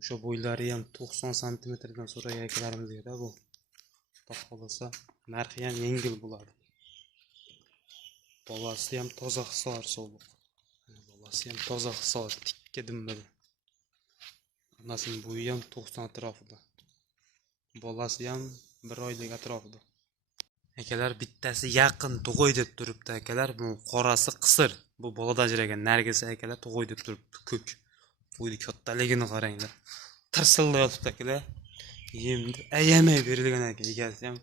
O'sha bo'ylari ham 90 santimetrdan so'ragan akalarimizga bu. Xudo xolasa narxi ham yengil bo'ladi. Bolasi ham toza hisor so'liq. Bolasi ham toza hisor, tikka dimbada. Onasining bo'yi ham 90 atrofida. Bolasi ham 1 oylik atrofida. Akalar bittasi yaqin tug'oy deb turibdi akalar. Bu qorasi qisir. Bu bolada ajragan Nargis akalar tug'oy deb turibdi. Ko'k. Bo'yni kattaligini qaranglar. Tirsilda yotibdi akalar. Yemni ayamay berilgan ekan. Egasi ham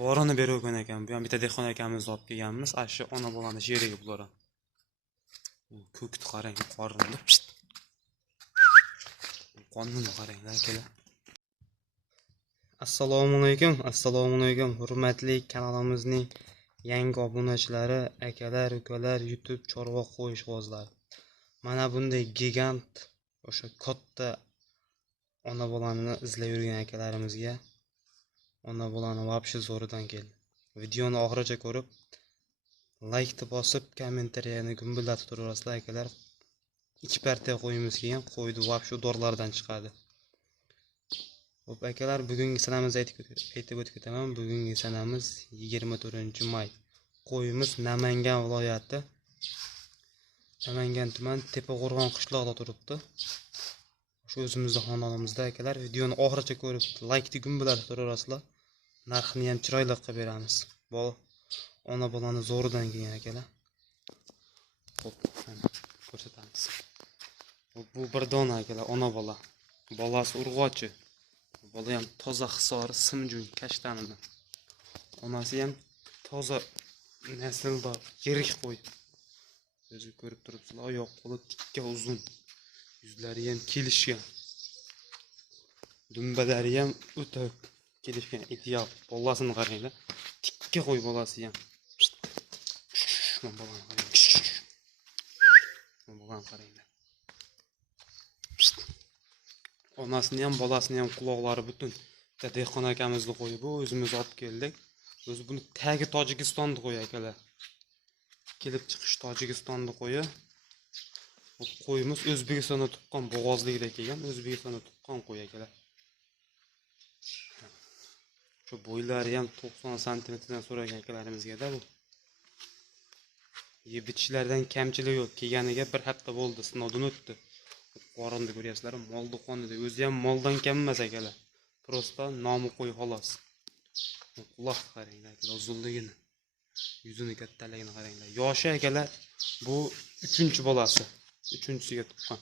borini bergan ekan. Bu ham bitta dehqon akamizni olib kelganmiz. Shu ona bolani sherigi bular ham. Ko'kni qarang, qorni. Qonni qaranglar akalar. Assalomu alaykum, hurmatli kanalimizning yangi obunachilari, akalar, ukalar, YouTube chorvoq qo'yishvozlari. Mana bunday gigant, o'sha katta ona bolani izlab yurgan akalarimizga ona bolani vobshe zo'ridan keldi. Videoni oxirigacha ko'rib, like bosib, kommentariyani gumbillatib turaverasizlar akalar. 2 partiya qo'yimiz kelgan, qo'ydi vobshe dorlardan chiqadi. Xo'p akalar, bugungi sanamizni aytib o'tib ketaman. Bugungi sanamiz 24-may. Qo'yimiz Namangan viloyati, Namangan tuman Tepaqo'rg'on qishlog'ida turibdi. Shu o'zimizning xonadonimizda akalar. Videoni oxirigacha ko'rib, like gumbillatib turaverasizlar. Narxini ham chiroyli qilib beramiz. Ona bolani zo'ridan kelgan akalar. Xo'p, ko'rsatamiz. Bu bir dona akalar, ona bola. Bolasi urg'ochi. Bola ham toza hisori, simjun, kashtanida. Onasi ham toza nasldor, yirik qo'y. O'zi ko'rib turibsizlar, oyoq qo'li tikka uzun. Yuzlari ham kelishgan. Dumbalari ham o'ta kelishgan, ideal. Bolasini qaranglar. Tikka qo'y bolasi ham. Bolani qaranglar. Onasini ham, bolasini ham quloqlari butun. Dehqon akamizni qo'yi bu, o'zimiz olib keldik. O'zi buni tagi Tojikistonda qo'y akalar. Kelib chiqish Tojikistonda qo'yi. Bu qo'yimiz O'zbekistonda tuqqan, bo'g'ozlikda kelgan, O'zbekistonda tuqqan qo'y akalar. Shu bo'ylari ham 90 santimetrdan so'ragan akalarimizga bu. Yeb-ichishlardan kamchilik yo'q. Kelganiga 1 hafta bo'ldi, sinovdan o'tdi. Qorinni ko'ryapsizlar, molni qonida. O'zi ham moldan kam emas akalar. Prosta nomi qo'y xolos. Quloq qaranglar akalar, uzunligini. Yuzini kattaligini qaranglar. Yoshi akalar, bu 3-bolasi. 3-siga tuqqan.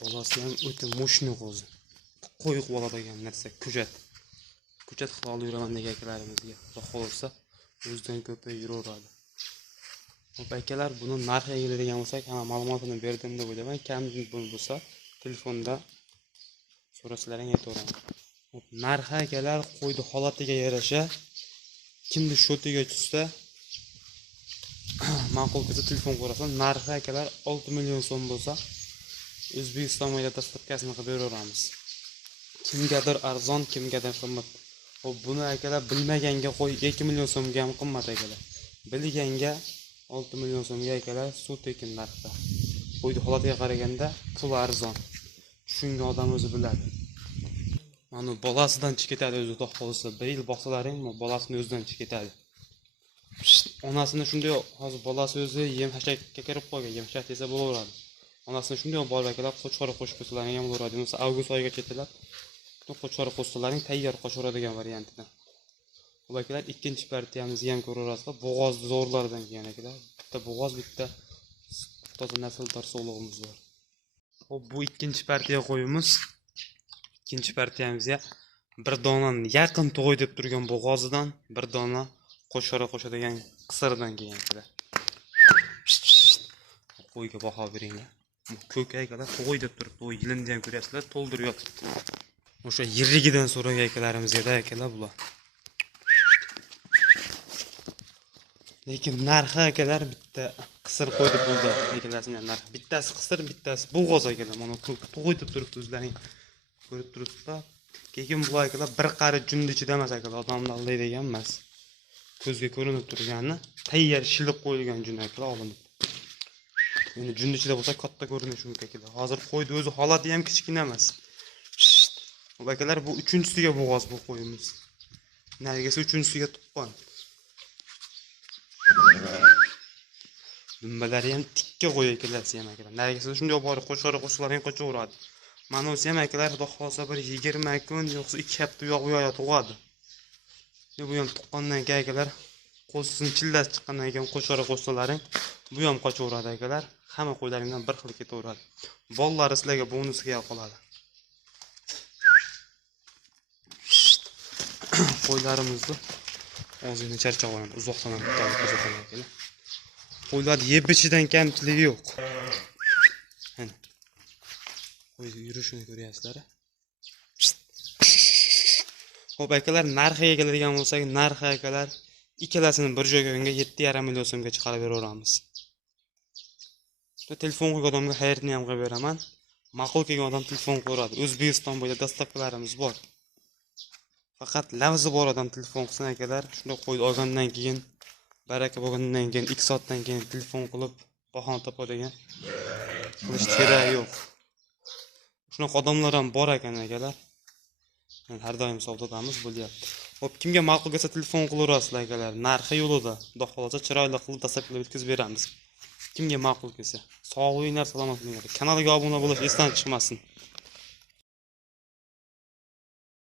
Bolasi ham o'ta mo'shni qo'zi. Qo'y qoladigan narsa, kujat. Kujat qilib olib yuraman degan akalarimizga. Xudo xolasa o'zidan ko'payib yuraveradi. Xo'p akalar, buni narxiga keladigan bo'lsak, hamma ma'lumotini berdim deb o'ylayman. Kamlik bo'lsa, telefonda so'rasalaring aytaveraman. Xo'p, narxi akalar qo'ydi holatiga yarasha kimni shotiga tushsa ma'qul ko'rsa telefon qo'yasam, narxi akalar 6 million so'm bo'lsa, O'zbekistonga dostavkasini qilib beraveramiz. Kimgadir arzon, kimgadir qimmat. Xo'p, buni akalar bilmaganga qo'y 2 million so'mga ham qimmat akalar. Bilganga 6 million so'mga akalar suv tekin narxda. Qo'ydi holatiga qaraganda pul arzon. Tushungan odam o'zi biladi. Mana bolasidan chiqib ketadi o'zi xudo xolasa. 1 yil boqsalaring, bolasini o'zidan chiqib ketadi. Onasini shunday hozir bolasi o'zi yem-hashakka kirib qolgan, yem-hashak desa bo'laveradi. Onasini shunday borib akalar qo'chqora qo'shib qo'ysalaring ham bo'laveradi. Bo'lmasa avgust oyiga chetlab qo'chqora qo'shsalaring tayyor qo'shaveradigan variantidan. Bu akalar ikkinchi partiyamizni ham ko'raverasizlar. Bo'g'oz zo'rlardan kelgan akalar. Bitta bo'g'oz, bitta toza nasldor so'lig'imiz bor. Xo'p, bu ikkinchi partiya qo'yimiz. Ikkinchi partiyamizga bir donani yaqin tug'oy deb turgan bo'g'ozidan, bir dona qo'shara qo'shadigan qisirdan kelgan akalar. Qo'yga baho beringlar. Ko'k akalar tug'oy deb turibdi. Bu yilini ham ko'ryapsizlar, to'ldirib yotibdi. O'sha yirigidan so'ragan akalarimizga akalar bular. Lekin narxi akalar bitta qisir qo'ydi pulda. Lekinlarning narxi bittasi qisir, bittasi bo'g'oz akalar. Mana tug'oy deb turibdi o'zlaring. Ko'rib turibsizlar. Keyin bu akalar bir qari junda ichida emas akalar, odamni aldaydigan emas. Ko'zga ko'rinib turgani tayyor shilib qo'yilgan junda akalar olinib. Endi junda ichida bo'lsa katta ko'rinishi mumkin akalar. Hozir qo'ydi o'zi holati ham kichkina emas. Xo'p akalar, bu 3-siga bo'g'oz bu qo'yimiz. Nargisi 3-siga tuqqan. Dumbalari ham tikka qo'y akalar, ham akalar. Nargisi shunday olib borib qo'shlarni qo'chaveradi. Mana o'zi ham akalar, xudo xolsa bir 20 kun yo'qsa 2 hafta yo'q tug'adi. Bu ham tuqqandan keyin akalar, qo'sini chillasi chiqqandan keyin qo'shlarlaring bu ham qochaveradi akalar. Hamma qo'ylaringdan bir xil ketaveradi. Bollari sizlarga bonusiga qoladi. Qo'ylarimizni ozgina charchab olamiz. Uzoqdan ham ko'rsataman akalar. Qo'ylar yeb ichidan kamchiligi yo'q. Mana. Qo'y yurishini ko'ryapsizlar. Xo'p akalar, narxiga keladigan bo'lsak, narxi akalar ikkalasini bir joyga 7,5 million so'mga chiqarib beraveramiz. Telefon qo'ygan odamga xayrni ham qilib beraman. Ma'qul kelgan odam telefon qo'yadi. O'zbekiston bo'ylab dastavkalarimiz bor. Faqat lavzi bor odam telefon qilsin akalar. Shunday qo'yib olgandan keyin, baraka bo'lgandan keyin 2 soatdan keyin telefon qilib bahona topadigan qilish kerak yo'q. Shunaqa odamlar ham bor ekan akalar. Har doim savdodamiz bo'lyapti. Xo'p, kimga ma'qul kelsa telefon qilaverasizlar akalar. Narxi yo'lida. Xudo xolasa chiroyli qilib dastavkaga yetkazib beramiz. Kimga ma'qul kelsa. Sog' bo'linglar, salomat bo'linglar. Kanalga obuna bo'lish esdan chiqmasin.